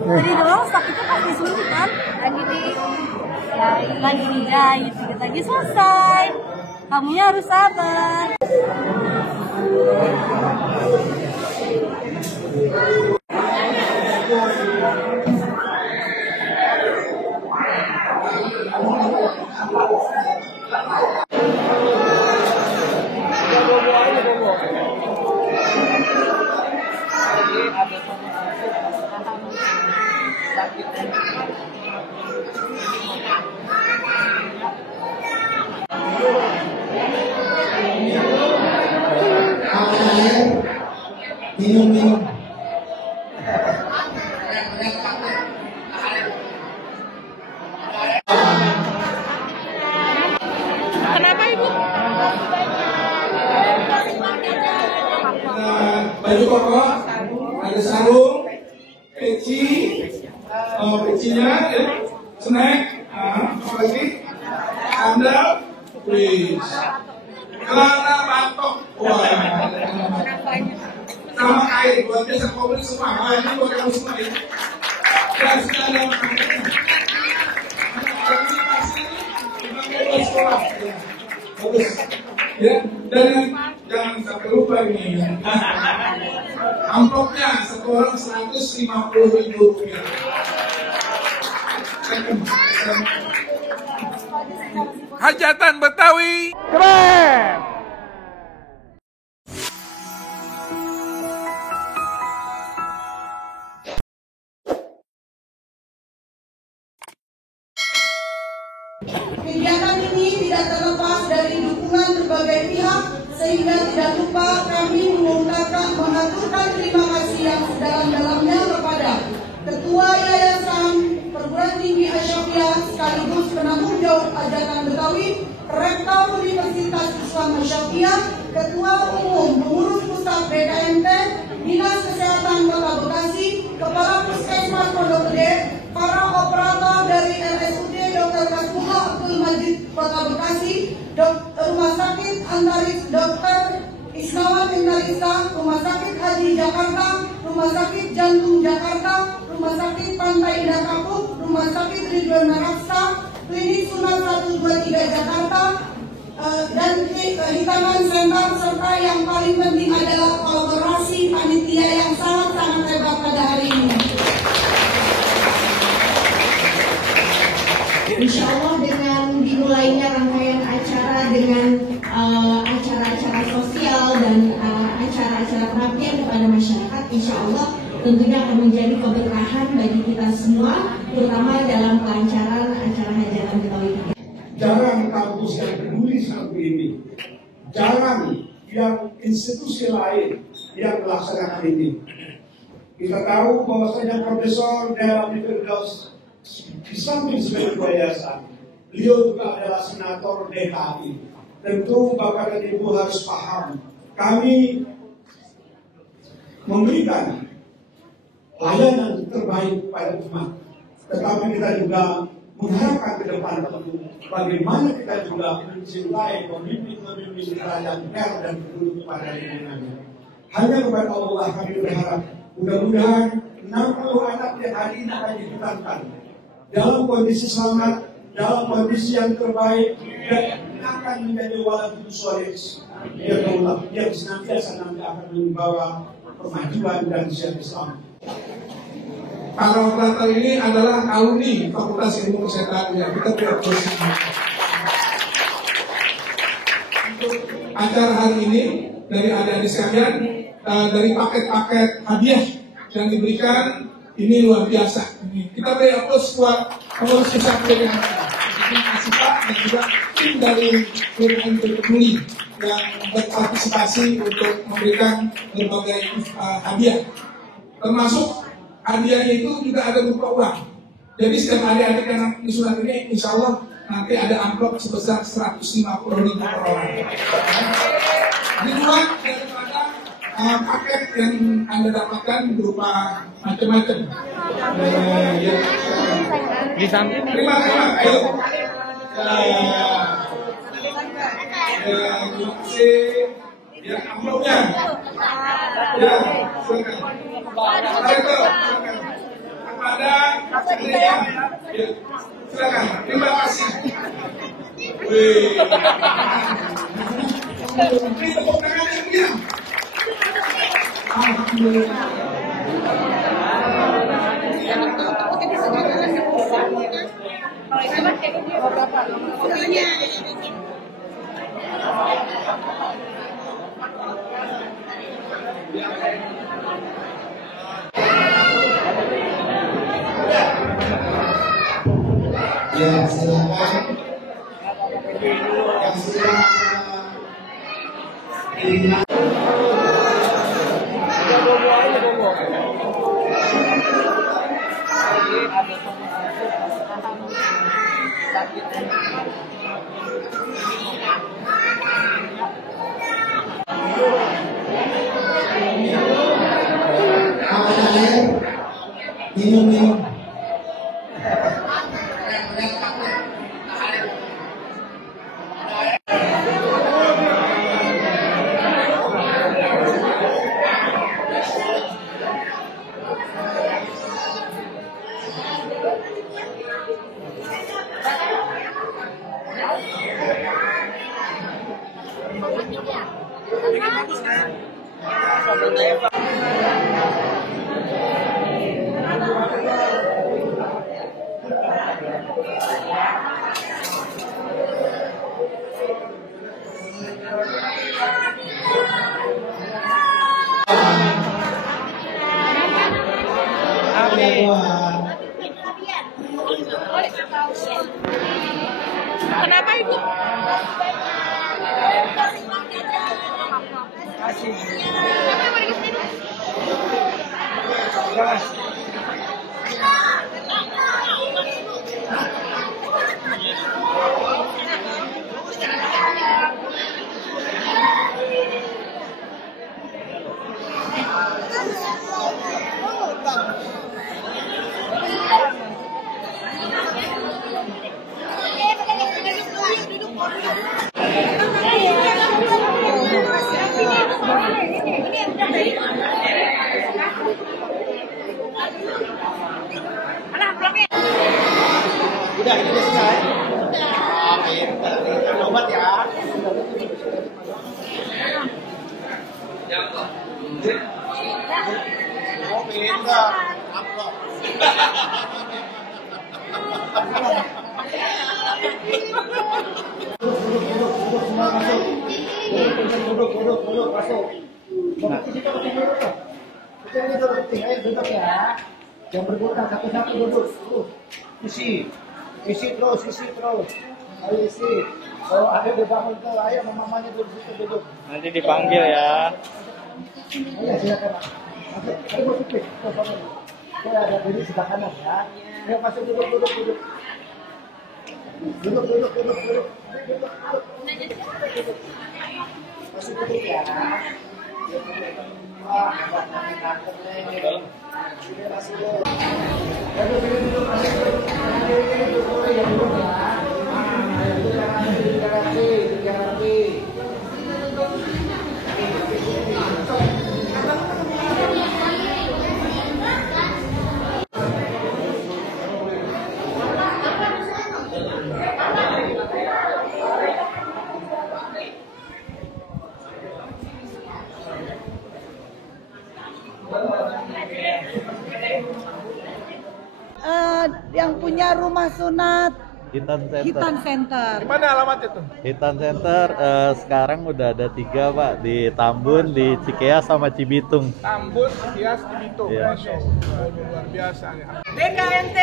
Tadi doang stok itu pas disuntik kan? Lagi dijahit, dikit lagi selesai. Kamunya harus sabar. Minum. Kenapa Ibu? Baju koko, ada sarung, peci, pecinya, snack, apa lagi? Sandal, celana batok, sama air buat biasa komplit semua. Ini buat kamu semua ya. Dan sudah ada makanan. Ini sekolah. Bagus. Ya, dan jangan sampai lupa ini. Amplopnya seorang 150.000 rupiah. Hajatan Betawi keren. Kegiatan ini tidak terlepas dari dukungan berbagai pihak, sehingga tidak lupa kami mengaturkan terima kasih yang sedalam-dalamnya kepada Ketua Yayasan Perguruan Tinggi Asyafiah sekaligus penanggung jawab Hajatan Betawi, Rektor Universitas Islam Asyafiah, Ketua Umum Pengurus Pusat BKMT, Dinas Kesehatan Kota Bekasi, Kepala Puskesmas Pondok Gede, para operator dari RSUD Dr. Kasmuha Abdul Majid Kota Bekasi, Rumah Sakit Antaris Dr. Isnawan Indarisa, Rumah Sakit Haji Jakarta, Rumah Sakit Jantung Jakarta, Rumah Sakit Pantai Indah Kapuk, Rumah Sakit Ridwan Naraksa, Klinik Sunan 123 Jakarta, dan Hitaman Center, serta yang paling penting adalah kolaborasi panitia yang sangat-sangat hebat pada hari ini. Insya Allah dengan dimulainya rangkaian acara dengan acara-acara sosial dan acara-acara pengabdian kepada masyarakat, insya Allah tentunya akan menjadi keberkahan bagi kita semua, terutama dalam kelancaran acara Hajatan Betawi. Jarang kampus yang peduli seperti ini. Jarang yang institusi lain yang melaksanakan ini. Kita tahu bahwasanya Profesor Daerah Firdaus di samping sebagai ketua yayasan, beliau juga adalah senator DKI. Tentu Bapak dan Ibu harus paham, kami memberikan layanan terbaik pada umat, tetapi kita juga mengharapkan ke depan tentu bagaimana kita juga mencintai pemimpin-pemimpin kita yang fair dan peduli pada lingkungannya. Hanya kepada Allah kami berharap, mudah-mudahan 60 anak yang hari ini akan dihitamkan dalam kondisi selamat, dalam kondisi yang terbaik, dan akan menjadi waladul soleh ya Allah, yang senantiasa nanti akan membawa kemajuan dan syiar Islam. Para operator ini adalah alumni Fakultas Ilmu Kesehatan yang kita tidak terus. Untuk acara hari ini dari adik-adik sekalian, dari paket-paket hadiah yang diberikan ini luar biasa. Kita beri aplaus buat pengurus pusat BKMT, terima kasih Pak, dan juga tim dari BKMT Peduli yang berpartisipasi untuk memberikan berbagai hadiah, termasuk hadiahnya itu juga ada berupa uang. Jadi setiap adik-adik yang disunat ini, insya Allah nanti ada amplop sebesar 150.000 per orang. Di luar daripada paket yang Anda dapatkan berupa macam-macam. Ya. Terima ayo. Terima kasih. Ya, amplopnya. Ya, silakan. Ya, silakan. Terima kasih. Wih. Ini tepuk tangan yang meriah. Alhamdulillah. Ya, silakan. Yang sudah minum. Kenapa Ibu? Udah, ini udah selesai. Oke, kita obat ya. Oh, beda. Duduk, masuk. Duduk ya. Yang berputar satu-satu duduk. Isi terus. Ayo isi. Oh, ada dibangun tuh. Ayo mamanya duduk situ duduk. Nanti dipanggil ya. Ayo silakan. Masuk. Ayo masuk. Saya ada diri sebelah kanan ya. Ayo masuk duduk. Duduk. Masuk duduk ya. Wah, mantap nih. Masuk dulu. Yang punya rumah sunat Hitan Center. Di mana alamat itu? Hitan Center sekarang udah ada 3 Pak, di Tambun, di Cikeas sama Cibitung. Tambun, Cikias, Cibitung. Iya. Masuk. Luar biasa nih. DKNT.